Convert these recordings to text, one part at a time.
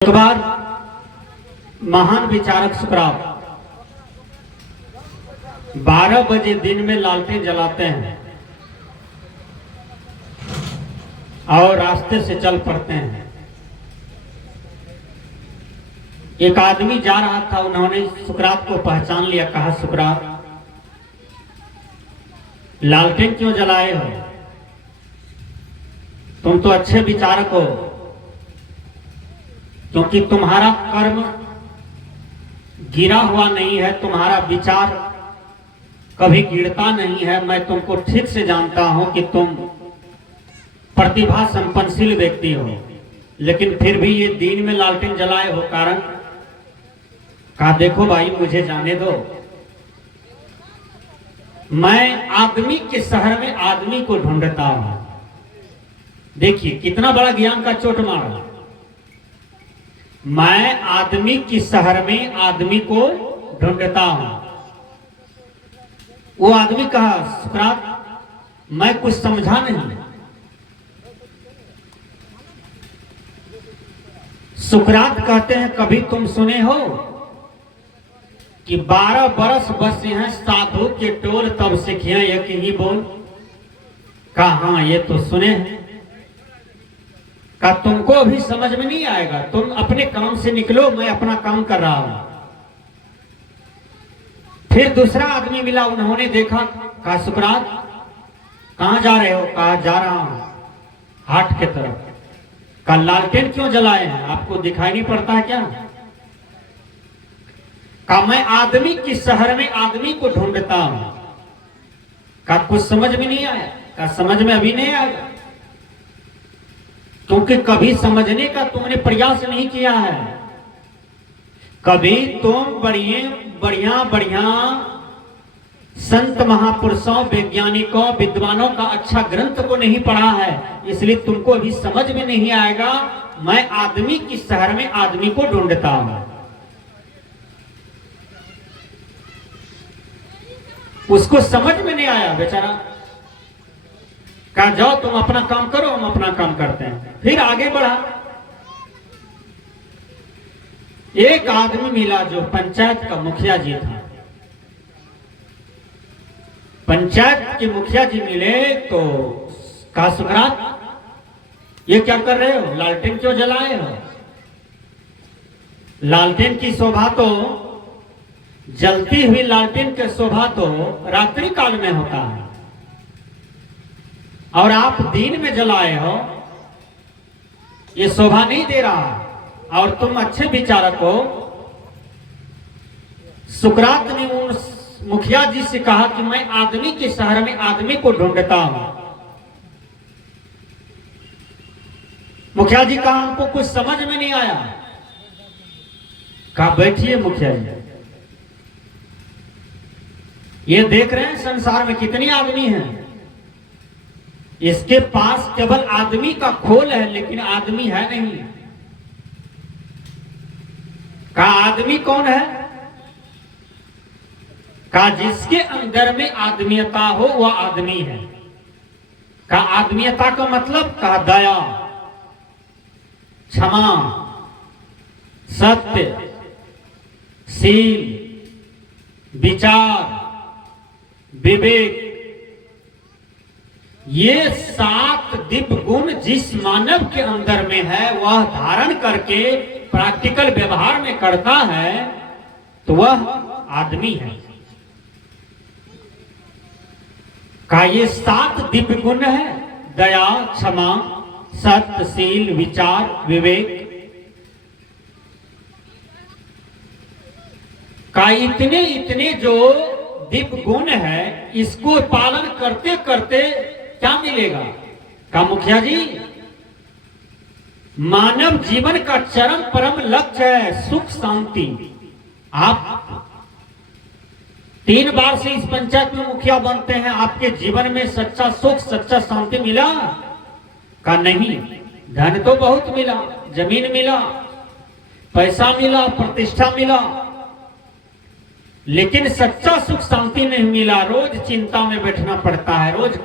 एक बार महान विचारक सुकरात 12 बजे दिन में लालटेन जलाते हैं और रास्ते से चल पड़ते हैं। एक आदमी जा रहा था, उन्होंने सुकरात को पहचान लिया। कहा, सुकरात, लालटेन क्यों जलाए हो? तुम तो अच्छे विचारक हो, क्योंकि तुम्हारा कर्म गिरा हुआ नहीं है, तुम्हारा विचार कभी गिरता नहीं है। मैं तुमको ठीक से जानता हूं कि तुम प्रतिभा संपन्नशील व्यक्ति हो, लेकिन फिर भी ये दिन में लालटेन जलाए हो, कारण? कहा, देखो भाई, मुझे जाने दो। मैं आदमी के शहर में आदमी को ढूंढता हूं। देखिए कितना बड़ा ज्ञान का चोट मारा। मैं आदमी की शहर में आदमी को ढूंढता हूं। वो आदमी कहा, सुकरात, मैं कुछ समझा नहीं। सुकरात कहते हैं, कभी तुम सुने हो कि 12 बरस बसे हैं साधु के टोल, तब सीखिया एक ही बोल? कहा, हाँ, ये तो सुने हैं। का तुमको अभी समझ में नहीं आएगा, तुम अपने काम से निकलो, मैं अपना काम कर रहा हूं। फिर दूसरा आदमी मिला, उन्होंने देखा। कहा, सुकरात, कहां जा रहे हो? कहा, जा रहा हूं हाट के तरफ। कहा, लालटेन क्यों जलाए हैं? आपको दिखाई नहीं पड़ता है क्या? कहा, मैं आदमी की शहर में आदमी को ढूंढता हूं। कहा, कुछ समझ में नहीं आया? कहा, समझ में अभी नहीं आएगा, क्योंकि कभी समझने का तुमने प्रयास नहीं किया है। कभी तुम बढ़िया बढ़िया संत महापुरुषों, वैज्ञानिकों, विद्वानों का अच्छा ग्रंथ को नहीं पढ़ा है, इसलिए तुमको अभी समझ में नहीं आएगा। मैं आदमी की शहर में आदमी को ढूंढता हूं। उसको समझ में नहीं आया बेचारा। कहा, जाओ तुम अपना काम करो, हम अपना काम करते हैं। फिर आगे बढ़ा। एक आदमी मिला जो पंचायत का मुखिया जी था। पंचायत के मुखिया जी मिले तो कहा, सुकरात, ये क्या कर रहे हो? लालटेन क्यों जलाए हो? लालटेन की शोभा तो, जलती हुई लालटेन की शोभा तो रात्रि काल में होता है, और आप दिन में जलाए हो, ये शोभा नहीं दे रहा। और तुम अच्छे विचारक हो। सुकरात ने उन मुखिया जी से कहा कि मैं आदमी के शहर में आदमी को ढूंढता हूं। मुखिया जी कहा, हमको कुछ समझ में नहीं आया। कहा, बैठिए मुखिया जी, ये देख रहे हैं संसार में कितने आदमी हैं, इसके पास केवल आदमी का खोल है, लेकिन आदमी है नहीं। कहा, आदमी कौन है? कहा, जिसके अंदर में आदमीयता हो वह आदमी है। कहा, आदमीयता का मतलब? कहा, दया, क्षमा, सत्य, शील, विचार, विवेक, ये 7 दिव्य गुण जिस मानव के अंदर में है, वह धारण करके प्रैक्टिकल व्यवहार में करता है, तो वह आदमी है। का ये 7 दिव्य गुण है, दया, क्षमा, सत्य, शील, विचार, विवेक। का इतने इतने जो दिव्य गुण है, इसको पालन करते करते क्या मिलेगा? का मुखिया जी, मानव जीवन का चरम परम लक्ष्य है सुख शांति। आप 3 बार से इस पंचायत में मुखिया बनते हैं, आपके जीवन में सच्चा सुख, सच्चा शांति मिला? का नहीं। धन तो बहुत मिला, जमीन मिला, पैसा मिला, प्रतिष्ठा मिला, लेकिन सच्चा सुख शांति नहीं मिला। रोज चिंता में बैठना पड़ता है, रोज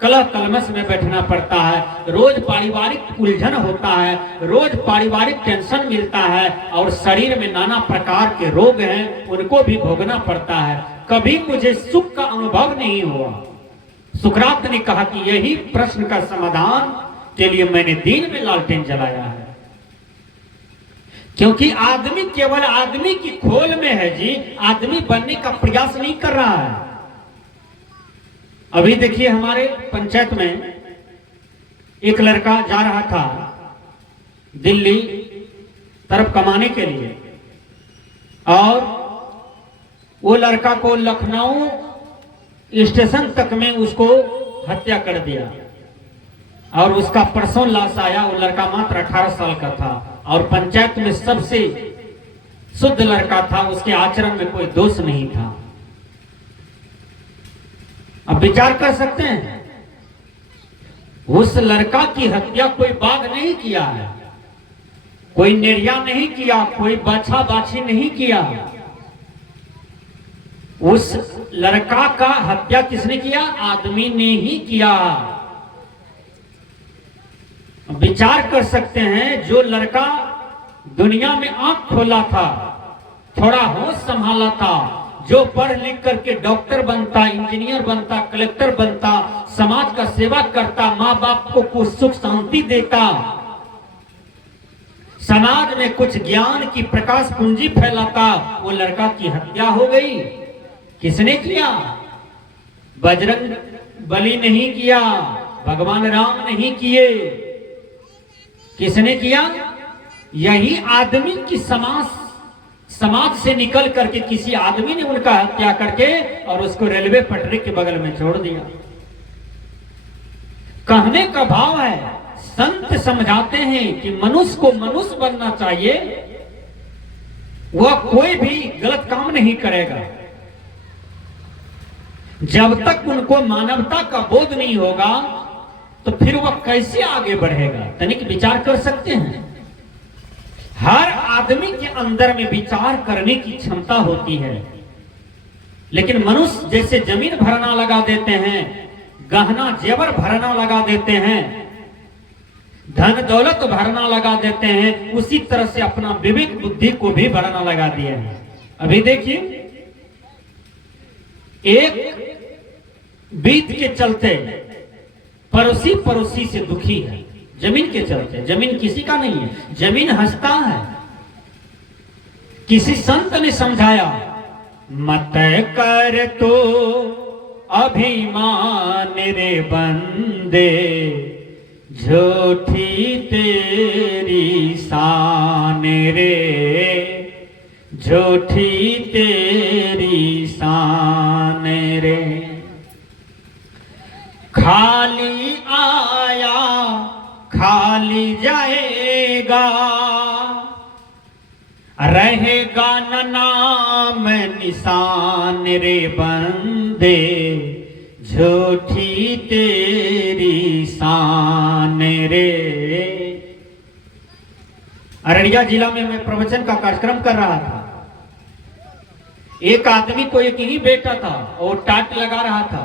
कलह कलमश में बैठना पड़ता है, रोज पारिवारिक उलझन होता है, रोज पारिवारिक टेंशन मिलता है और शरीर में नाना प्रकार के रोग हैं, उनको भी भोगना पड़ता है। कभी मुझे सुख का अनुभव नहीं हुआ। सुकरात ने कहा कि यही प्रश्न का समाधान के लिए मैंने दिन में लालटेन जलाया है, क्योंकि आदमी केवल आदमी की खोल में है जी, आदमी बनने का प्रयास नहीं कर रहा है। अभी देखिए हमारे पंचायत में एक लड़का जा रहा था दिल्ली तरफ कमाने के लिए, और वो लड़का को लखनऊ स्टेशन तक में उसको हत्या कर दिया, और उसका परसों लाश आया। वो लड़का मात्र 18 साल का था और पंचायत में सबसे शुद्ध लड़का था, उसके आचरण में कोई दोष नहीं था। अब विचार कर सकते हैं, उस लड़का की हत्या कोई बाघ नहीं किया है, कोई निर्या नहीं किया, कोई बाछा बाछी नहीं किया। उस लड़का का हत्या किसने किया? आदमी ने ही किया। विचार कर सकते हैं, जो लड़का दुनिया में आंख खोला था, थोड़ा होश संभाला था, जो पढ़ लिख करके डॉक्टर बनता, इंजीनियर बनता, कलेक्टर बनता, समाज का सेवा करता, माँ बाप को कुछ सुख शांति देता, समाज में कुछ ज्ञान की प्रकाश पूंजी फैलाता, वो लड़का की हत्या हो गई। किसने किया? बजरंग बली नहीं किया, भगवान राम नहीं किए। किसने किया? यही आदमी की समाज से निकल करके किसी आदमी ने उनका हत्या करके और उसको रेलवे पटरी के बगल में छोड़ दिया। कहने का भाव है, संत समझाते हैं कि मनुष्य को मनुष्य बनना चाहिए, वह कोई भी गलत काम नहीं करेगा। जब तक उनको मानवता का बोध नहीं होगा तो फिर वह कैसे आगे बढ़ेगा? तनिक विचार कर सकते हैं। हर आदमी के अंदर में विचार करने की क्षमता होती है, लेकिन मनुष्य जैसे जमीन भरना लगा देते हैं, गहना जेवर भरना लगा देते हैं, धन दौलत भरना लगा देते हैं, उसी तरह से अपना विवेक बुद्धि को भी भरना लगा दिया है। अभी देखिए, एक बीत के चलते पड़ोसी से दुखी है, जमीन के चलते। जमीन किसी का नहीं है, जमीन हंसता है। किसी संत ने समझाया, मत कर तो अभिमान रे बंदे, झूठी तेरी शान रे, झूठी तेरी शान रे। खाली आया खाली जाएगा, रहेगा न नाम निशान रे बंदे, झूठी तेरी शान रे। अररिया जिला में मैं प्रवचन का कार्यक्रम कर रहा था। एक आदमी को एक ही बेटा था और टाट लगा रहा था,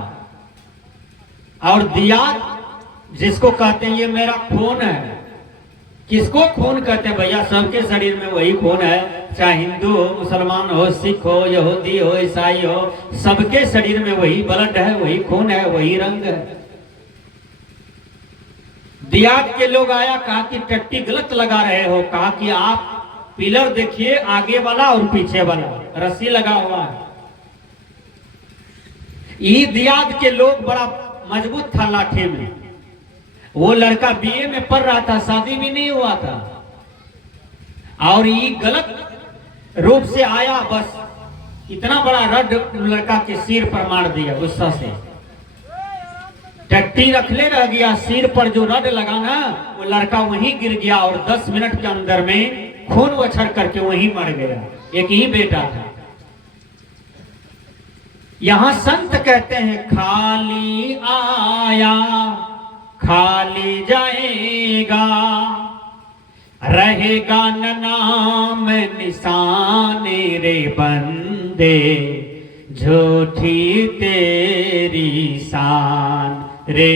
और दिया जिसको कहते हैं ये मेरा खून है। किसको खून कहते हैं भैया? सबके शरीर में वही खून है, चाहे हिंदू हो, मुसलमान हो, सिख हो, यहूदी हो, ईसाई हो, सबके शरीर में वही ब्लड है, वही खून है, वही रंग है। दियात के लोग आया, कहा कि टट्टी गलत लगा रहे हो। कहा कि आप पिलर देखिए, आगे वाला और पीछे वाला, रस्सी लगा हुआ है। ये दियात के लोग बड़ा मजबूत था लाठी में। वो लड़का बीए में पढ़ रहा था, शादी भी नहीं हुआ था, और ये गलत रूप से आया, बस इतना बड़ा रड लड़का के सिर पर मार दिया गुस्सा से। टट्टी रखले रह गया, सिर पर जो रड लगा ना, वो लड़का वहीं गिर गया और 10 मिनट के अंदर में खून उछल करके वहीं मर गया। एक ही बेटा था। यहां संत कहते हैं, खाली आया खाली जाएगा, रहेगा न नाम निशान रे बंदे, झूठी तेरी शान। रे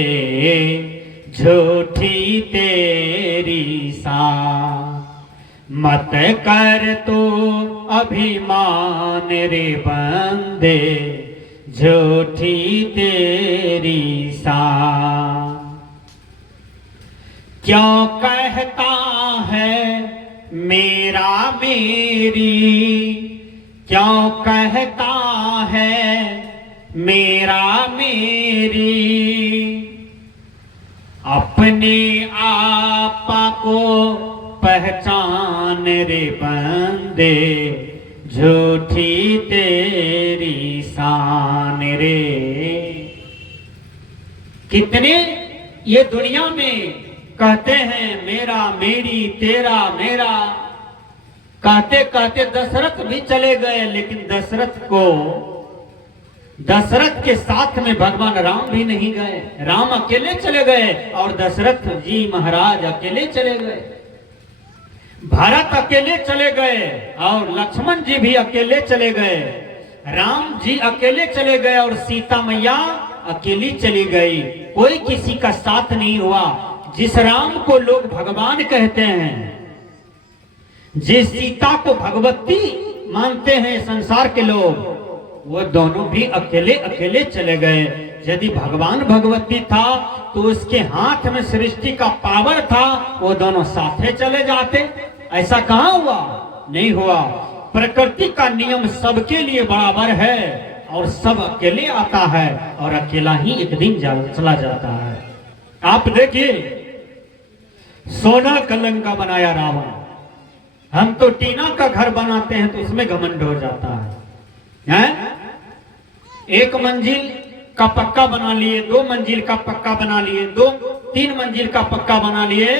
झूठी तेरी सा, मत कर तू अभिमान रे बंदे, झूठी तेरी सा। क्यों कहता है मेरा मेरी, क्यों कहता है मेरा मेरी, अपने आपा को पहचान रे बंदे, झूठी तेरी शान रे। कितने ये दुनिया में कहते हैं मेरा मेरी तेरा मेरा, कहते कहते दशरथ भी चले गए, लेकिन दशरथ के साथ में भगवान राम भी नहीं गए। राम अकेले चले गए और दशरथ जी महाराज अकेले चले गए, भरत अकेले चले गए और लक्ष्मण जी भी अकेले चले गए, राम जी अकेले चले गए और सीता मैया अकेली चली गई। कोई किसी का साथ नहीं हुआ। जिस राम को लोग भगवान कहते हैं, जिस सीता को भगवती मानते हैं संसार के लोग, वो दोनों भी अकेले अकेले चले गए। यदि भगवान भगवती था तो उसके हाथ में सृष्टि का पावर था, वो दोनों साथे चले जाते। ऐसा कहाँ हुआ? नहीं हुआ। प्रकृति का नियम सबके लिए बराबर है और सब अकेले आता है और अकेला ही एक दिन चला जाता है। आप देखिए, सोना कलंका बनाया रावण, हम तो टीना का घर बनाते हैं तो उसमें घमंड हो जाता है? एक मंजिल का पक्का बना लिए, 2 मंजिल का पक्का बना लिए, 2-3 मंजिल का पक्का बना लिए,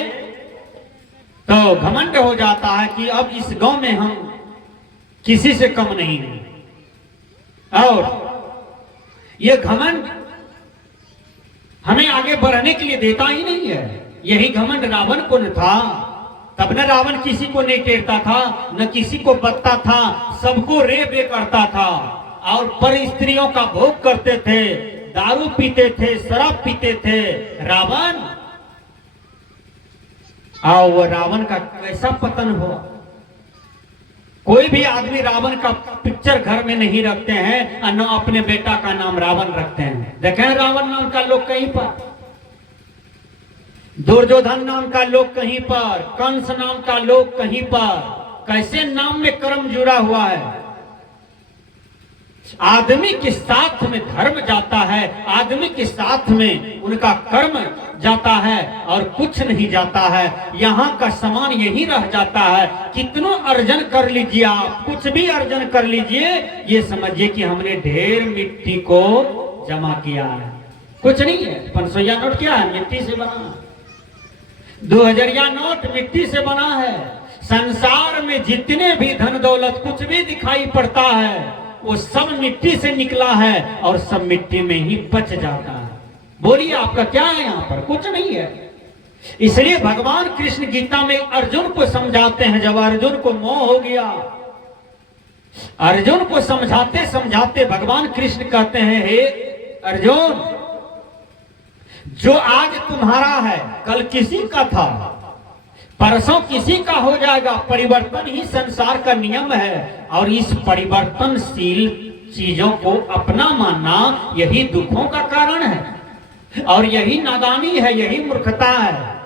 तो घमंड हो जाता है कि अब इस गांव में हम किसी से कम नहीं है। और ये घमंड हमें आगे बढ़ने के लिए देता ही नहीं है। यही घमंड रावण को न था, तब न रावण किसी को नहीं टेरता था, न किसी को बत्ता था, सबको रे बे करता था और पर स्त्रियों का भोग करते थे, दारू पीते थे, शराब पीते थे रावण। और वो रावण का कैसा पतन हुआ। कोई भी आदमी रावण का पिक्चर घर में नहीं रखते हैं और न अपने बेटा का नाम रावण रखते हैं। देखें रावण नाम का लोग कहीं पर, दुर्योधन नाम का लोग कहीं पर, कंस नाम का लोग कहीं पर, कैसे नाम में कर्म जुड़ा हुआ है। आदमी के साथ में धर्म जाता है, आदमी के साथ में उनका कर्म जाता है और कुछ नहीं जाता है। यहाँ का सामान यही रह जाता है। कितनों अर्जन कर लीजिए आप, कुछ भी अर्जन कर लीजिए, ये समझिए कि हमने ढेर मिट्टी को जमा किया है, कुछ नहीं है। 500 नोट क्या है? मिट्टी से बना। 2000 नोट मिट्टी से बना है। संसार में जितने भी धन दौलत कुछ भी दिखाई पड़ता है, वो सब मिट्टी से निकला है और सब मिट्टी में ही बच जाता है। बोलिए आपका क्या है? यहाँ पर कुछ नहीं है। इसलिए भगवान कृष्ण गीता में अर्जुन को समझाते हैं। जब अर्जुन को मोह हो गया, अर्जुन को समझाते समझाते भगवान कृष्ण कहते हैं, हे अर्जुन, जो आज तुम्हारा है कल किसी का था, परसों किसी का हो जाएगा। परिवर्तन ही संसार का नियम है और इस परिवर्तनशील चीजों को अपना मानना यही दुखों का कारण है और यही नादानी है, यही मूर्खता है।